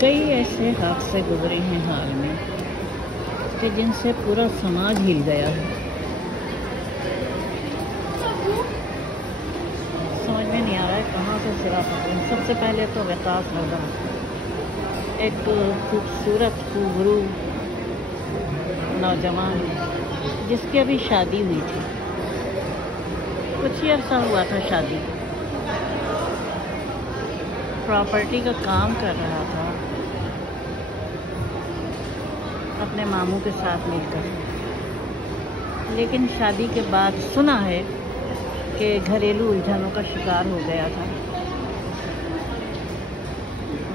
کئی ایسے حادثے گزرے ہیں حال میں کہ جن سے پورا سماج ہل گیا ہے. سمجھ میں نہیں آ رہا ہے کہاں سے سرا پکڑوں. سب سے پہلے تو وقاص رضا، ایک خوبصورت خوبرو نوجوان جس کی ابھی شادی ہوئی تھی، کچھ ہی عرصہ ہوا تھا شادی. پراپرٹی کا کام کر رہا تھا اپنے ماموں کے ساتھ مل کر، لیکن شادی کے بعد سنا ہے کہ گھریلو الجھنوں کا شکار ہو گیا تھا.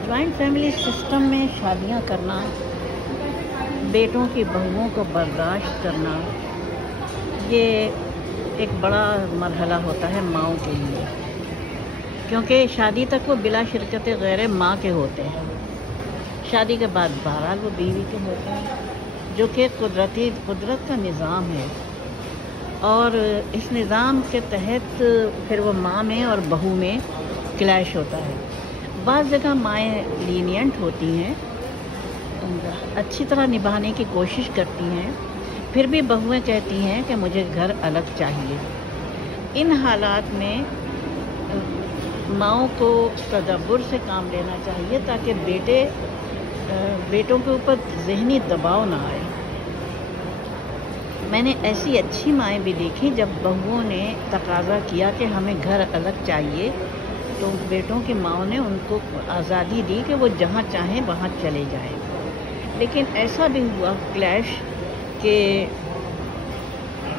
جوائنٹ فیملی سسٹم میں شادیاں کرنا، بیٹوں کی بہوؤں کو برداشت کرنا، یہ ایک بڑا مرحلہ ہوتا ہے ماؤں کے لیے، کیونکہ شادی تک وہ بلا شرکت غیر ماں کے ہوتے ہیں. شادی کے بعد بہرحال وہ بیوی کے ہوتے ہیں، جو کہ قدرت کا نظام ہے، اور اس نظام کے تحت پھر وہ ماں میں اور بہو میں کلیش ہوتا ہے. بعض جگہ مائیں لینینٹ ہوتی ہیں، اچھی طرح نبھانے کی کوشش کرتی ہیں، پھر بھی بہویں کہتی ہیں کہ مجھے گھر الگ چاہیے. ان حالات میں ماؤں کو تدبر سے کام لینا چاہیے تاکہ بیٹوں کے اوپر ذہنی دباؤ نہ آئے. میں نے ایسی اچھی مائیں بھی دیکھی جب بہوؤں نے تقاضا کیا کہ ہمیں گھر الگ چاہیے تو بیٹوں کی ماؤں نے ان کو آزادی دی کہ وہ جہاں چاہیں وہاں چلے جائیں. لیکن ایسا بھی ہوا کلیش کہ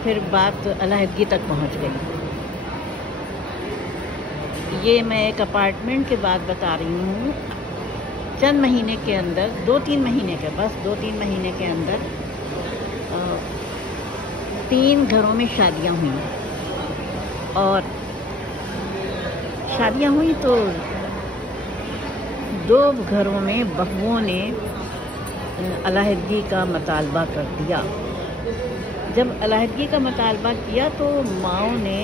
پھر بات علیحدگی تک پہنچ گئی. یہ میں ایک اپارٹمنٹ کی بات بتا رہی ہوں. چند مہینے کے اندر، دو تین مہینے کے اندر 3 گھروں میں شادیاں ہوئیں، اور شادیاں ہوئی تو 2 گھروں میں بہوؤں نے علیحدگی کا مطالبہ کر دیا. جب علیحدگی کا مطالبہ کیا تو ماؤں نے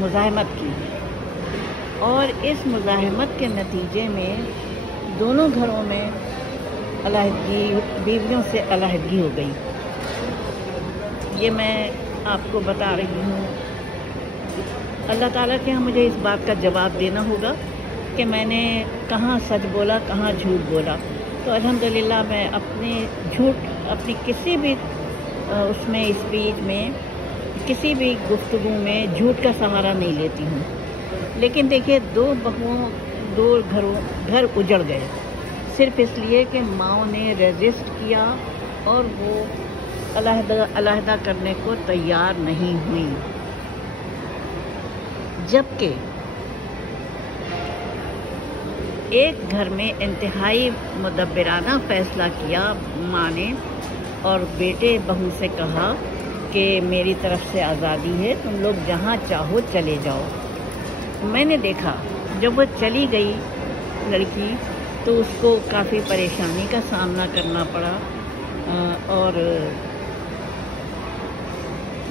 مزاحمت کی، اور اس مزاحمت کے نتیجے میں دونوں گھروں میں بیویوں سے علیحدگی ہو گئی. یہ میں آپ کو بتا رہی ہوں. اللہ تعالیٰ کے ہاں مجھے اس بات کا جواب دینا ہوگا کہ میں نے کہاں سچ بولا کہاں جھوٹ بولا. تو الحمدللہ میں اپنی کسی بھی اسپیچ میں، کسی بھی گفتگو میں جھوٹ کا سہارا نہیں لیتی ہوں. لیکن دیکھیے 2 گھر اجڑ گئے صرف اس لیے کہ ماؤں نے ریزسٹ کیا اور وہ علیحدہ کرنے کو تیار نہیں ہوئی. جبکہ ایک گھر میں انتہائی مدبرانہ فیصلہ کیا ماں نے، اور بیٹے بہو سے کہا کہ میری طرف سے آزادی ہے، تم لوگ جہاں چاہو چلے جاؤ. میں نے دیکھا جب وہ چلی گئی لڑکی تو اس کو کافی پریشانی کا سامنا کرنا پڑا، اور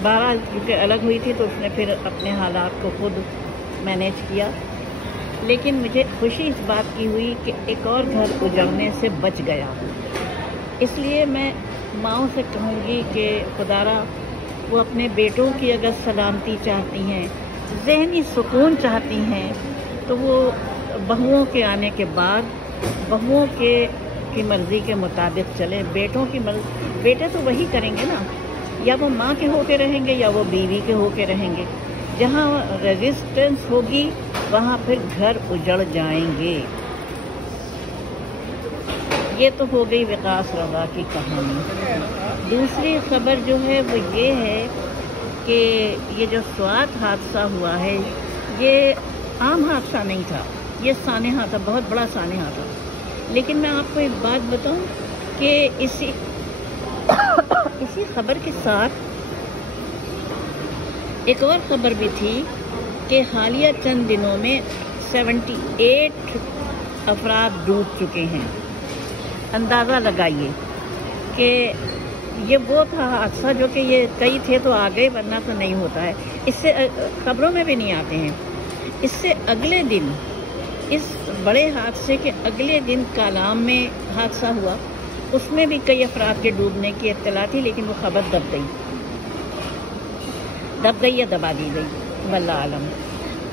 بہرحال کیونکہ الگ ہوئی تھی تو اس نے پھر اپنے حالات کو خود مینیج کیا. لیکن مجھے خوشی اس بات کی ہوئی کہ ایک اور گھر اجڑنے سے بچ گیا. اس لیے میں ماؤں سے کہوں گی کہ خدا را وہ اپنے بیٹوں کی اگر سلامتی چاہتی ہیں، ذہنی سکون چاہتی ہیں، تو وہ بہوؤں کے آنے کے بعد بہوؤں کی مرضی کے مطابق چلیں. بیٹے تو وہی کریں گے نا، یا وہ ماں کے ہو کے رہیں گے یا وہ بیوی کے ہو کے رہیں گے. جہاں ریزسٹنس ہوگی وہاں پھر گھر اجڑ جائیں گے. یہ تو ہو گئی وقاص رضا کی کہانی. دوسری خبر جو ہے وہ یہ ہے کہ یہ جو سوات حادثہ ہوا ہے یہ عام حادثہ نہیں تھا، یہ سانحہ تھا، بہت بڑا سانحہ تھا. لیکن میں آپ کو ایک بات بتاؤں کہ اسی خبر کے ساتھ ایک اور خبر بھی تھی کہ حالیہ چند دنوں میں 78 افراد ڈوب چکے ہیں. اندازہ لگائیے کہ یہ وہ تھا حادثہ جو کہ یہ کئی تھے تو آ گئے، ورنہ تو نہیں ہوتا ہے. اس سے خبروں میں بھی نہیں آتے ہیں. اس سے اگلے دن اس بڑے حادثے کے اگلے دن کالام میں حادثہ ہوا، اس میں بھی کئی افراد کے ڈوبنے کی اطلاع تھی، لیکن وہ خبر دب گئی یا دبا دی گئی، واللہ عالم۔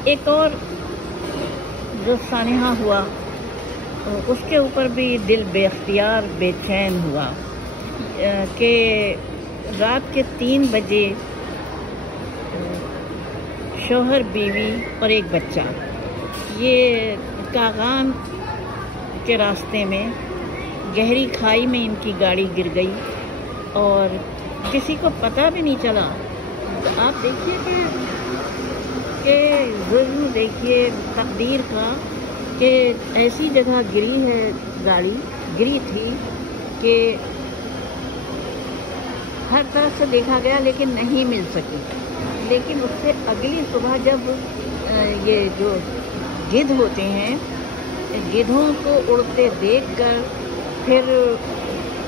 ایک اور جو سانحہ ہوا اس کے اوپر بھی دل بے اختیار بے چین ہوا کہ رات کے 3 بجے شوہر، بیوی اور ایک بچہ یہ کاغان کے راستے میں گہری کھائی میں ان کی گاڑی گر گئی اور کسی کو پتہ بھی نہیں چلا۔ تو آپ دیکھیے کہ ظلم دیکھیے تقدیر کا کہ ایسی جگہ گری ہے، گاڑی گری تھی کہ ہر طرف سے دیکھا گیا لیکن نہیں مل سکی۔ لیکن اس سے اگلی صبح جب یہ جو گدھ ہوتے ہیں، گدھوں کو اڑتے دیکھ کر پھر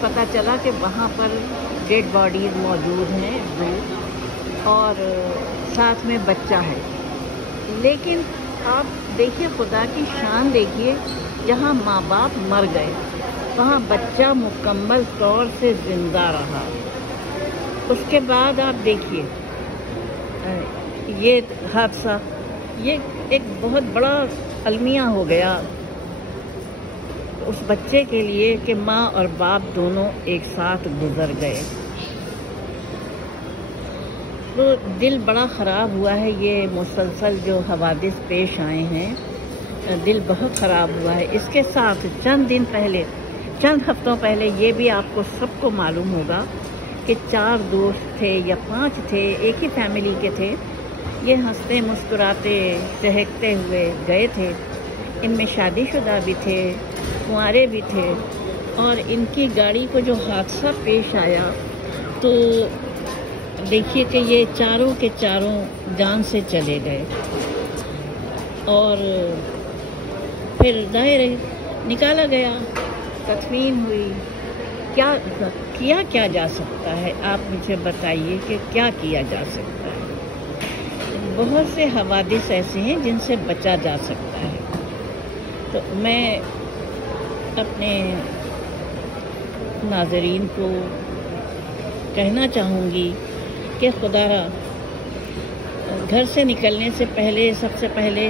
پتہ چلا کہ وہاں پر ڈیڈ باڈیز موجود ہیں اور ساتھ میں بچہ ہے۔ لیکن آپ دیکھیے خدا کی شان دیکھیے، جہاں ماں باپ مر گئے وہاں بچہ مکمل طور سے زندہ رہا۔ اس کے بعد آپ دیکھیے یہ حادثہ، یہ ایک بہت بڑا المیہ ہو گیا اس بچے کے لیے کہ ماں اور باپ دونوں ایک ساتھ گزر گئے۔ تو دل بڑا خراب ہوا ہے، یہ مسلسل جو حوادث پیش آئے ہیں دل بہت خراب ہوا ہے۔ اس کے ساتھ چند ہفتوں پہلے یہ بھی آپ کو سب کو معلوم ہوگا کہ 4 دوست تھے یا 5 تھے، ایک ہی فیملی کے تھے، یہ ہنستے مسکراتے چہکتے ہوئے گئے تھے۔ ان میں شادی شدہ بھی تھے، کنوارے بھی تھے، اور ان کی گاڑی کو جو حادثہ پیش آیا تو دیکھیے کہ یہ چاروں کے چاروں جان سے چلے گئے اور پھر ظاہر نکالا گیا، تدفین ہوئی۔ کیا جا سکتا ہے؟ آپ مجھے بتائیے کہ کیا کیا جا سکتا ہے؟ بہت سے حوادث ایسے ہیں جن سے بچا جا سکتا ہے۔ تو میں اپنے ناظرین کو کہنا چاہوں گی کہ خدا را گھر سے نکلنے سے پہلے سب سے پہلے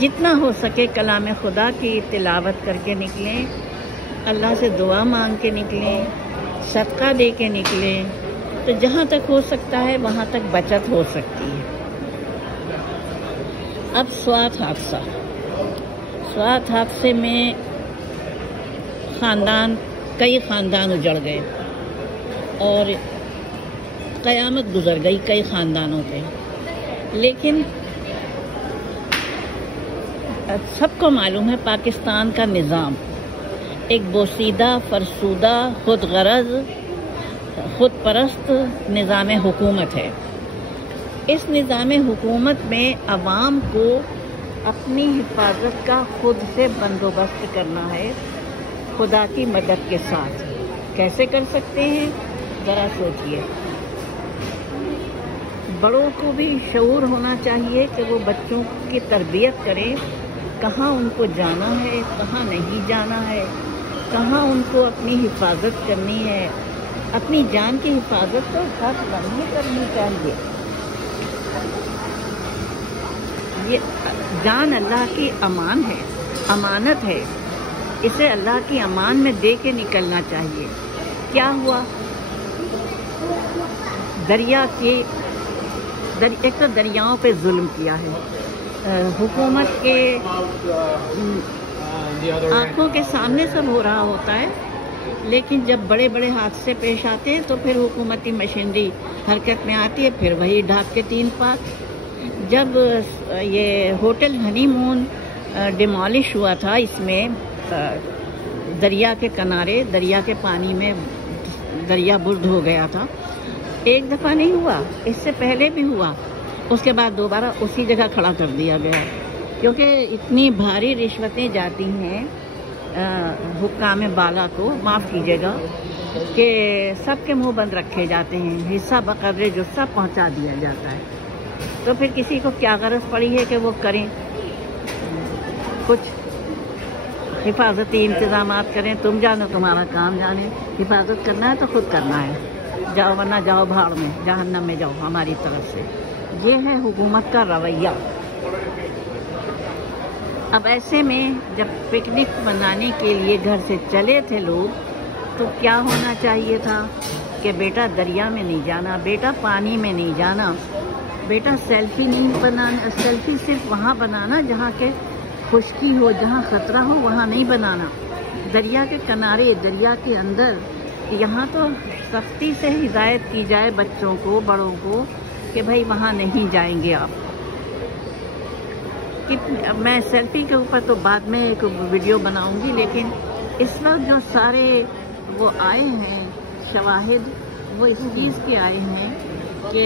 جتنا ہو سکے کلام خدا کی تلاوت کر کے نکلیں، اللہ سے دعا مانگ کے نکلیں، صدقہ دے کے نکلیں، تو جہاں تک ہو سکتا ہے وہاں تک بچت ہو سکتی ہے۔ اب سوات حادثے میں کئی خاندان اجڑ گئے اور قیامت گزر گئی کئی خاندانوں پہ۔ لیکن سب کو معلوم ہے پاکستان کا نظام ایک بوسیدہ، فرسودہ، خود غرض، خود پرست نظام حکومت ہے۔ اس نظام حکومت میں عوام کو اپنی حفاظت کا خود سے بندوبست کرنا ہے، خدا کی مدد کے ساتھ۔ کیسے کر سکتے ہیں؟ ذرا سوچئے۔ بڑوں کو بھی شعور ہونا چاہیے کہ وہ بچوں کی تربیت کریں، کہاں ان کو جانا ہے، کہاں نہیں جانا ہے، کہاں ان کو اپنی حفاظت کرنی ہے۔ اپنی جان کی حفاظت تو ہر لمحے کرنی چاہیے۔ یہ جان اللہ کی امانت ہے، اسے اللہ کی امان میں دے کے نکلنا چاہیے۔ کیا ہوا؟ ایک تو دریاؤں پہ ظلم کیا ہے، حکومت کے آنکھوں کے سامنے سب ہو رہا ہوتا ہے، لیکن جب بڑے بڑے حادثے پیش آتے ہیں تو پھر حکومتی مشینری حرکت میں آتی ہے، پھر وہی ڈھاک کے 3 پات۔ جب یہ ہوٹل ہنی مون ڈیمالش ہوا تھا، اس میں دریا کے کنارے، دریا کے پانی میں دریا برد ہو گیا تھا۔ ایک دفعہ نہیں ہوا، اس سے پہلے بھی ہوا، اس کے بعد دوبارہ اسی جگہ کھڑا کر دیا گیا، کیونکہ اتنی بھاری رشوتیں جاتی ہیں حکام بالا کو، معاف کیجیے گا، کہ سب کے منہ بند رکھے جاتے ہیں، حصہ بقدر جثہ پہنچا دیا جاتا ہے۔ تو پھر کسی کو کیا غرض پڑی ہے کہ وہ کریں کچھ؟ حفاظتی انتظامات کریں. تم جانو تمہارا کام جانے. حفاظت کرنا ہے تو خود کرنا ہے. جاؤ ورنہ جاؤ بھاڑ میں، جہنم میں جاؤ ہماری طرف سے. یہ ہے حکومت کا رویہ. اب ایسے میں جب پکنک منانے کے لیے گھر سے چلے تھے لوگ تو کیا ہونا چاہیے تھا کہ بیٹا دریا میں نہیں جانا، بیٹا پانی میں نہیں جانا، بیٹا سیلفی نہیں بنانا. سیلفی صرف وہاں بنانا جہاں کے خشکی ہو، جہاں خطرہ ہو، وہاں نہیں بنانا. دریا کے کنارے، دریا کے اندر. یہاں تو سختی سے ہدایت کی جائے بچوں کو، بڑوں کو، کہ بھائی وہاں نہیں جائیں گے آپ. میں سیلفی کے اوپر تو بعد میں ایک ویڈیو بناؤں گی، لیکن اس وقت جو سارے وہ آئے ہیں شواہد، وہ اس چیز کے آئے ہیں کہ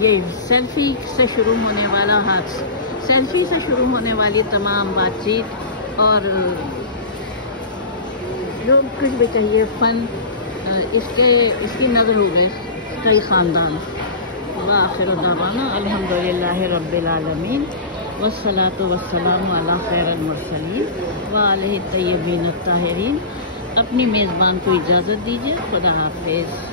یہ سیلفی سے شروع ہونے والا حادثہ، سیلفی سے شروع ہونے والی تمام بات چیت اور جو کچھ بھی چاہیے فن، اس کی نظر ہو گئے کئی خاندان. وآخر دعوانا الحمدللہ رب العالمین والصلاة والسلام علی خیر المرسلین وآلہ الطیبین الطاہرین. اپنی میزبان کو اجازت دیجیے. خدا حافظ.